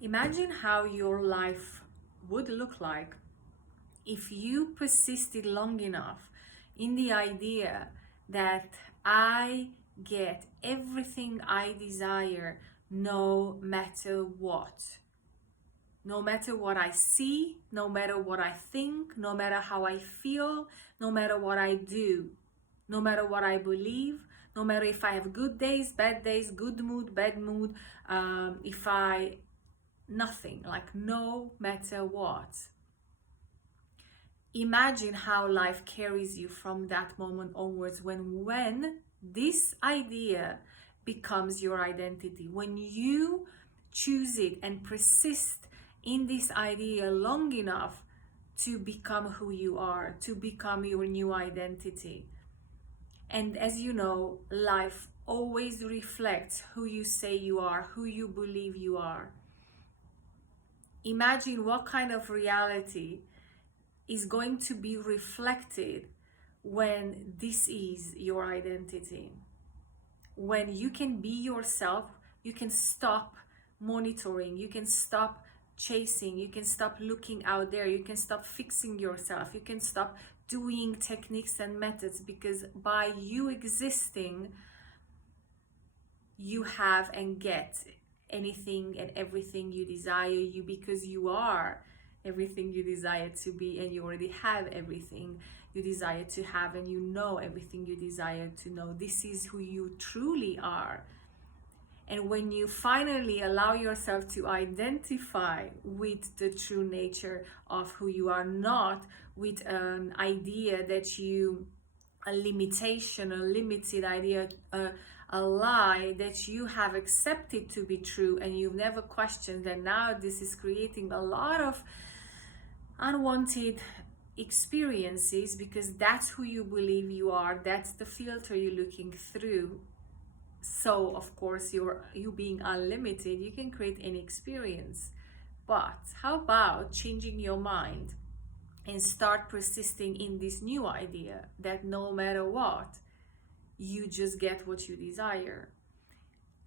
Imagine how your life would look like if you persisted long enough in the idea that I get everything I desire no matter what. No matter what I see, no matter what I think, no matter how I feel, no matter what I do, no matter what I believe, no matter if I have good days, good mood, bad mood, if I, nothing, like no matter what. Imagine how life carries you from that moment onwards when this idea becomes your identity, when you choose it and persist in this idea long enough to become who you are, to become your new identity. And as you know, life always reflects who you say you are, who you believe you are. Imagine what kind of reality is going to be reflected when this is your identity. When you can be yourself, you can stop monitoring, you can stop chasing, you can stop looking out there, you can stop fixing yourself, you can stop doing techniques and methods, because by you existing, you have and get anything and everything you desire, you because you are everything you desire to be, and you already have everything you desire to have, and you know everything you desire to know. This is who you truly are. And when you finally allow yourself to identify with the true nature of who you are, not with an idea that you, a limitation, a limited idea, a lie that you have accepted to be true and you've never questioned, and now this is creating a lot of unwanted experiences, because that's who you believe you are, that's the filter you're looking through. So of course, you being unlimited, you can create any experience. But how about changing your mind and start persisting in this new idea that no matter what, you just get what you desire?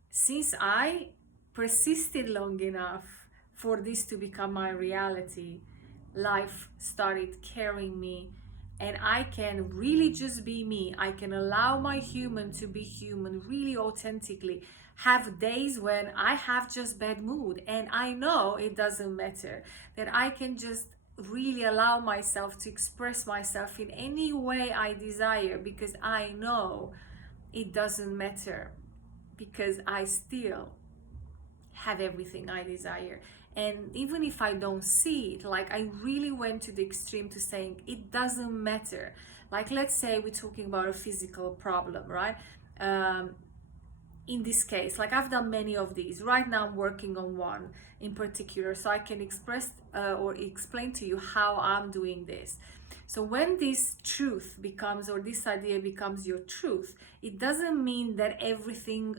Since I persisted long enough for this to become my reality, life started carrying me, and I can really just be me. I can allow my human to be human really authentically. Have days when I have just bad mood, and I know it doesn't matter, that I can just really allow myself to express myself in any way I desire, because I know it doesn't matter, because I still have everything I desire. And even if I don't see it, like I really went to the extreme to saying it doesn't matter. Like, let's say we're talking about a physical problem, right? In this case, like I've done many of these. Right now I'm working on one in particular, so I can express or explain to you how I'm doing this. So when this truth becomes, or this idea becomes your truth, it doesn't mean that everything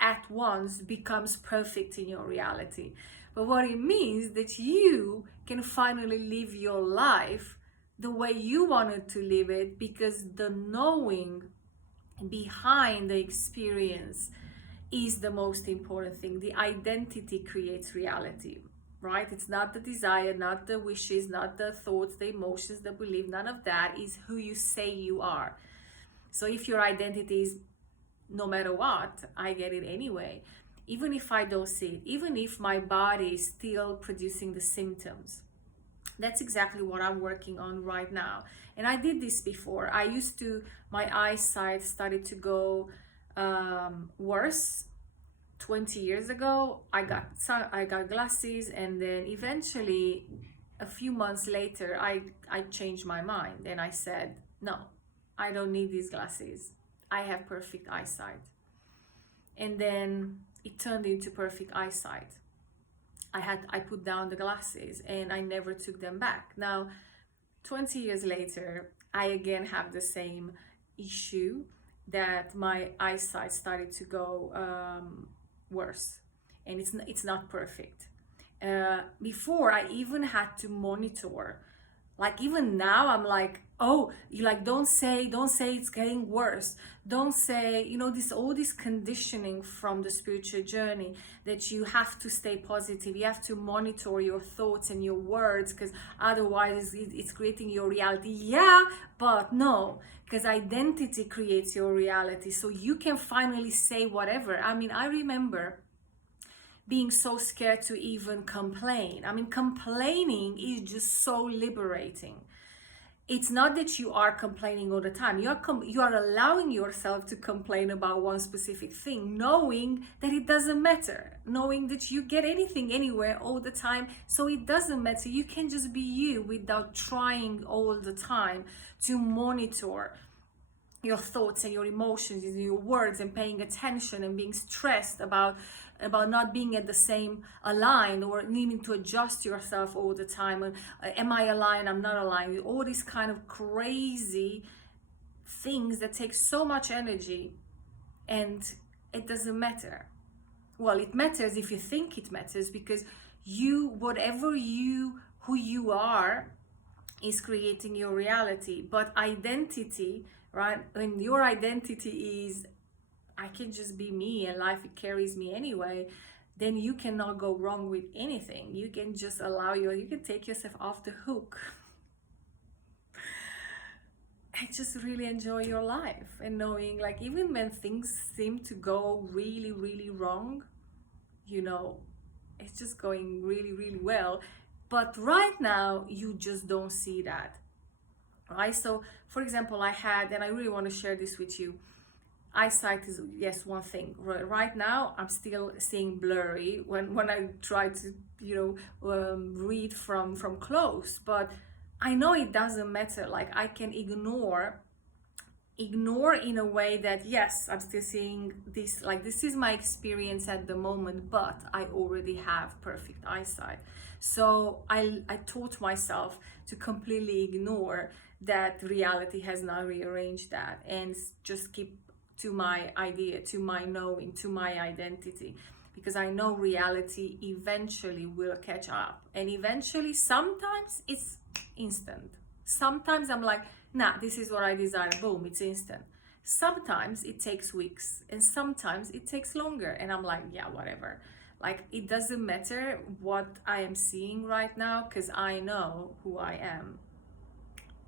at once becomes perfect in your reality. But what it means that you can finally live your life the way you wanted to live it, because the knowing behind the experience is the most important thing. The identity creates reality, right? It's not the desire, not the wishes, not the thoughts, the emotions, the belief. None of that is who you say you are. So if your identity is no matter what, I get it anyway, even if I don't see it, even if my body is still producing the symptoms. That's exactly what I'm working on right now. And I did this before. I used to, my eyesight started to go worse 20 years ago. I got glasses, and then eventually a few months later I changed my mind and I said, no, I don't need these glasses. I have perfect eyesight. And then it turned into perfect eyesight. I put down the glasses and I never took them back. Now 20 years later, I again have the same issue, that my eyesight started to go worse, and it's not perfect. Before, I even had to monitor Like even now I'm like, oh, you like, don't say it's getting worse, don't say, you know, this all this conditioning from the spiritual journey, that you have to stay positive, you have to monitor your thoughts and your words, because otherwise it's creating your reality. Yeah, but no, because identity creates your reality. So you can finally say whatever. I mean, I remember being so scared to even complain. I mean, complaining is just so liberating. It's not that you are complaining all the time. You are allowing yourself to complain about one specific thing, knowing that it doesn't matter, knowing that you get anything anywhere all the time, so it doesn't matter. You can just be you without trying all the time to monitor your thoughts and your emotions and your words, and paying attention and being stressed about not being at the same aligned, or needing to adjust yourself all the time, and am I aligned, I'm not aligned, all these kind of crazy things that take so much energy. And it doesn't matter. Well, it matters if you think it matters, because who you are is creating your reality. But identity, right, when your identity is, I can just be me and life carries me anyway, then you cannot go wrong with anything. You can just you can take yourself off the hook and just really enjoy your life, and knowing, like, even when things seem to go really, really wrong, you know, it's just going really, really well. But right now, you just don't see that, right? So, for example, I had, and I really want to share this with you, eyesight is, yes, one thing. Right now I'm still seeing blurry when I try to, you know, read from close, but I know it doesn't matter. Like, I can ignore in a way that, yes, I'm still seeing this, like, this is my experience at the moment, but I already have perfect eyesight. So I taught myself to completely ignore that reality has now rearranged that, and just keep to my idea, to my knowing, to my identity, because I know reality eventually will catch up. And eventually, sometimes it's instant. Sometimes I'm like, nah, this is what I desire, boom, it's instant. Sometimes it takes weeks, and sometimes it takes longer, and I'm like, yeah, whatever. Like, it doesn't matter what I am seeing right now, because I know who I am.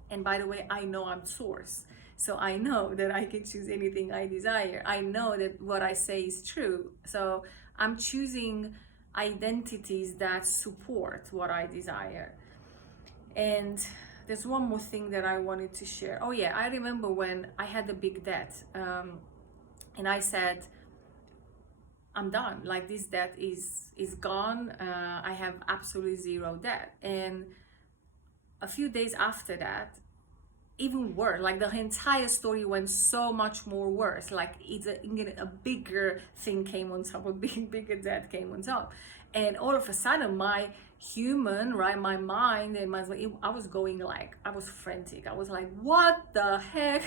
And by the way, I know I'm source. So I know that I can choose anything I desire. I know that what I say is true. So I'm choosing identities that support what I desire. And there's one more thing that I wanted to share. Oh yeah, I remember when I had a big debt, and I said, I'm done. Like, this debt is gone. I have absolutely zero debt. And a few days after that, even worse, like, the entire story went so much more worse. Like, it's a bigger thing came on top, a bigger debt came on top. And all of a sudden, my human, right, my mind and I was going, like, I was frantic. I was like, what the heck?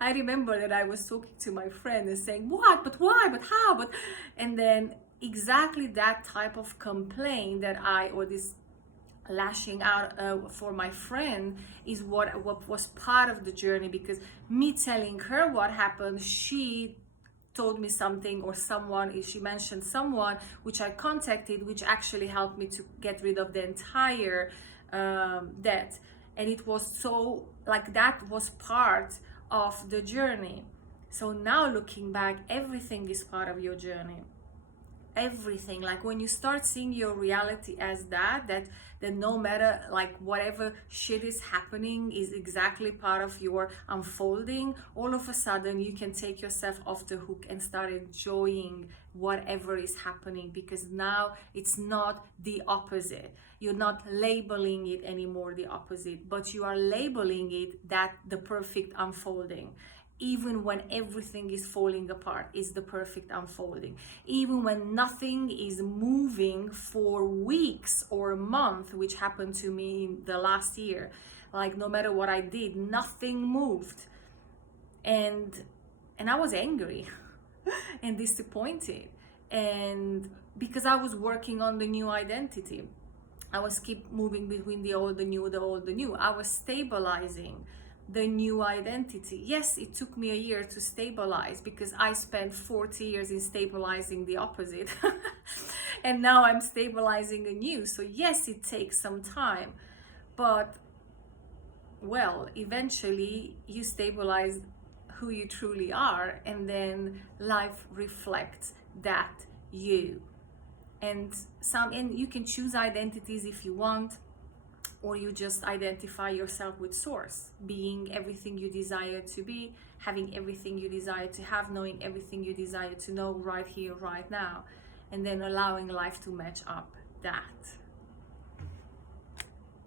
I remember that I was talking to my friend and saying, what, but why, but how, but, and then exactly that type of complaint that or this lashing out for my friend is what was part of the journey, because me telling her what happened, she told me something, or she mentioned someone which I contacted, which actually helped me to get rid of the entire debt. And it was so, like, that was part of the journey. So now looking back, everything is part of your journey. Everything. Like, when you start seeing your reality as that no matter, like, whatever shit is happening is exactly part of your unfolding, all of a sudden you can take yourself off the hook and start enjoying whatever is happening, because now it's not the opposite. You're not labeling it anymore the opposite, but you are labeling it that the perfect unfolding. Even when everything is falling apart, is the perfect unfolding. Even when nothing is moving for weeks or a month, which happened to me in the last year, like, no matter what I did, nothing moved. And I was angry and disappointed, and because I was working on the new identity. I was keep moving between the old, the new, the old, the new. I was stabilizing the new identity. Yes, it took me a year to stabilize because I spent 40 years in stabilizing the opposite. And now I'm stabilizing a new. So yes, it takes some time, but well, eventually you stabilize who you truly are, and then life reflects that you. And you can choose identities if you want, or you just identify yourself with source, being everything you desire to be, having everything you desire to have, knowing everything you desire to know right here, right now, and then allowing life to match up that.